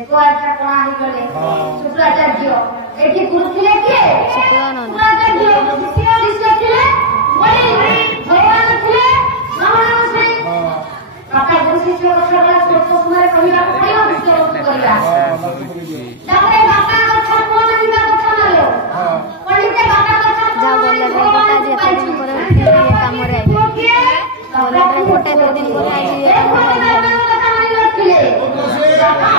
एको आचार्य कोना ही गले शुक्राचार्य एठी गुरु थिले के शुक्राचार्य शिष्य थिले बोली भगवान थिले महाराज से बापा गुरु शिष्य कथा बला छोट समय कहिला पड़ियो शिष्य करिया ताପରେ बापा कथा को मानिबा कथा मानो पण्डित बापा कथा जा बोले रे बेटा जे दिन पर ये काम रे बोले रे गोटे दिन पर आज ये काम रे